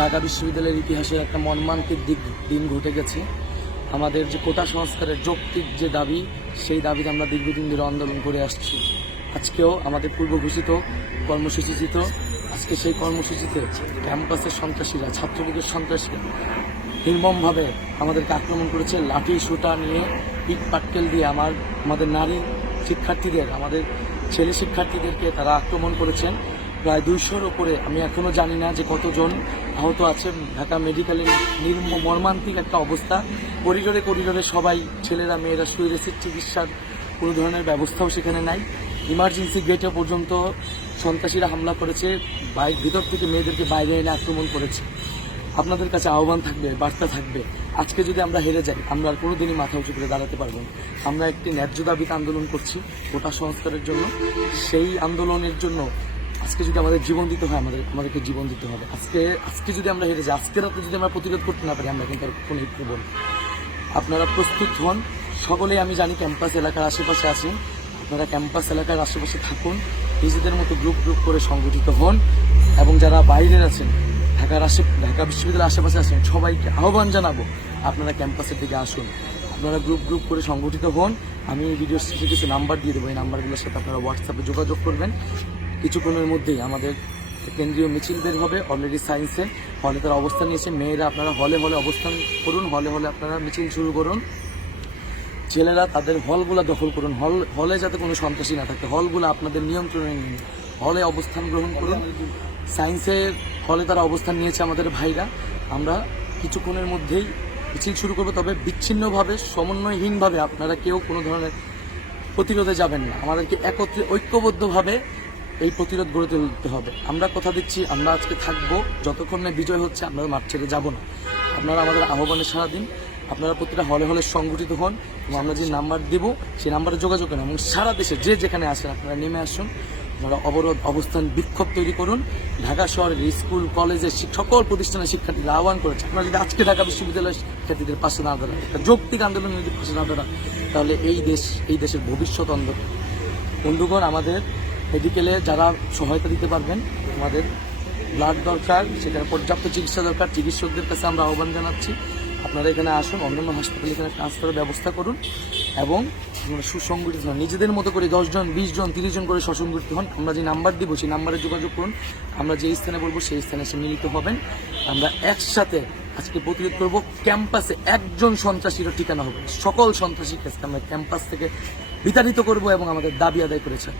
ঢাকা বিশ্ববিদ্যালয়ের ইতিহাসের একটা মর্মান্তিক দিন ঘটে গেছে। আমাদের যে কোটা সংস্কারের যৌক্তিক যে দাবি, সেই দাবিতে আমরা দীর্ঘদিন ধরে আন্দোলন করে আসছি। আজকেও আমাদের পূর্ব ঘোষিত কর্মসূচি ছিল। আজকে সেই কর্মসূচিতে ক্যাম্পাসের সন্ত্রাসীরা, ছাত্রলীগের সন্ত্রাসীরা নির্মমভাবে আমাদেরকে আক্রমণ করেছে। লাঠি সুতা নিয়ে, ইট পাটকেল দিয়ে আমাদের নারী শিক্ষার্থীদের, আমাদের ছেলে শিক্ষার্থীদেরকে তারা আক্রমণ করেছেন। প্রায় 200-র উপরে, আমি এখনও জানি না যে কতজন আহত আছে। ঢাকা মেডিকেলের মর্মান্তিক একটা অবস্থা। করিডোরে করিডোরে সবাই, ছেলেরা মেয়েরা শুয়ে রয়েছে, চিকিৎসার কোনো ধরনের ব্যবস্থাও সেখানে নাই। ইমার্জেন্সি গেটে পর্যন্ত সন্ত্রাসীরা হামলা করেছে, ভিতর থেকে মেয়েদেরকে বাইরে এনে আক্রমণ করেছে। আপনাদের কাছে আহ্বান থাকবে, বার্তা থাকবে, আজকে যদি আমরা হেরে যাই, আমরা আর কোনোদিনই মাথা উঁচু করে দাঁড়াতে পারবো না। আমরা একটি ন্যায্য দাবিতে আন্দোলন করছি, কোটা সংস্কারের জন্য। সেই আন্দোলনের জন্য আজকে যদি আমাদের জীবন দিতে হয়, আমাদেরকে জীবন দিতে হবে। আজকে যদি আমরা হেরে যাই, আজকে রাতে যদি আমরা প্রতিরোধ করতে না পারি, আমরা কিন্তু আর কোনো করব না। আপনারা প্রস্তুত হন। সকলেই আমি জানি ক্যাম্পাস এলাকার আশেপাশে আছেন, আপনারা ক্যাম্পাস এলাকার আশেপাশে থাকুন, নিজেদের মতো গ্রুপ গ্রুপ করে সংগঠিত হন। এবং যারা বাইরের আছেন, ঢাকা বিশ্ববিদ্যালয়ের আশেপাশে আছেন, সবাইকে আহ্বান জানাবো আপনারা ক্যাম্পাসের দিকে আসুন। আপনারা গ্রুপ গ্রুপ করে সংগঠিত হন। আমি এই ভিডিওর শেষে কিছু নাম্বার দিয়ে দেবো, এই নাম্বারগুলোর সাথে আপনারা হোয়াটসঅ্যাপে যোগাযোগ করবেন। কিছুক্ষণের মধ্যেই আমাদের কেন্দ্রীয় মিছিল বের হবে। অলরেডি সায়েন্সে হলে তারা অবস্থান নিয়েছে। মেয়েরা আপনারা হলে হলে অবস্থান করুন, হলে হলে আপনারা মিছিল শুরু করুন। ছেলেরা তাদের হলগুলো দখল করুন। হলে যাতে কোনো সন্ত্রাসী না থাকে, হলগুলো আপনাদের নিয়ন্ত্রণে নিন, হলে অবস্থান গ্রহণ করুন। সায়েন্সের হলে তারা অবস্থান নিয়েছে আমাদের ভাইরা। আমরা কিছুক্ষণের মধ্যেই মিছিল শুরু করবো, তবে বিচ্ছিন্নভাবে, সমন্বয়হীনভাবে আপনারা কেউ কোনো ধরনের প্রতিরোধে যাবেন না। আমাদেরকে একত্রে ঐক্যবদ্ধভাবে এই প্রতিরোধ গড়ে তুলতে হবে। আমরা কথা দিচ্ছি, আমরা আজকে থাকবো যতক্ষণ না বিজয় হচ্ছে, আমরা মাঠ ছেড়ে যাব না। আপনারা আমাদের আহ্বানে সাড়া দিন, আপনারা প্রতিটা হলে হলে সংগঠিত হন এবং আমরা যে নাম্বার দেব সেই নাম্বারে যোগাযোগ করেন এবং সারা দেশে যে যেখানে আসেন আপনারা নেমে আসুন। আপনারা অবরোধ, অবস্থান, বিক্ষোভ তৈরি করুন। ঢাকা শহরের স্কুল, কলেজের সকল প্রতিষ্ঠানের শিক্ষার্থীরা আহ্বান করেছে, আপনারা যদি আজকে ঢাকা বিশ্ববিদ্যালয়ের শিক্ষার্থীদের পাশে না দাঁড়ান, একটা যৌক্তিক আন্দোলনের যদি পাশে না দাঁড়ান, তাহলে এই দেশের ভবিষ্যৎ অন্ধকার। বন্ধুগণ, আমাদের মেডিকেলে যারা সহায়তা দিতে পারবেন, আমাদের ব্লাড দরকার, সেখানে পর্যাপ্ত চিকিৎসা দরকার। চিকিৎসকদের কাছে আমরা আহ্বান জানাচ্ছি, আপনারা এখানে আসুন, অন্যান্য হাসপাতালে এখানে ট্রান্সফারের ব্যবস্থা করুন এবং সুসংগঠিত হন। নিজেদের মতো করে 10 জন, 20 জন, 30 জন করে সুসংগঠিত হন। আমরা যে নাম্বার দিব সেই নাম্বারে যোগাযোগ করুন। আমরা যে স্থানে বলবো সেই স্থানে এসে মিলিত হবেন। আমরা একসাথে আজকে প্রতিরোধ করব। ক্যাম্পাসে একজন সন্ত্রাসীরও ঠিকানা হবে, সকল সন্ত্রাসী কাজকে আমরা ক্যাম্পাস থেকে বিতাড়িত করব এবং আমাদের দাবি আদায় করেছে।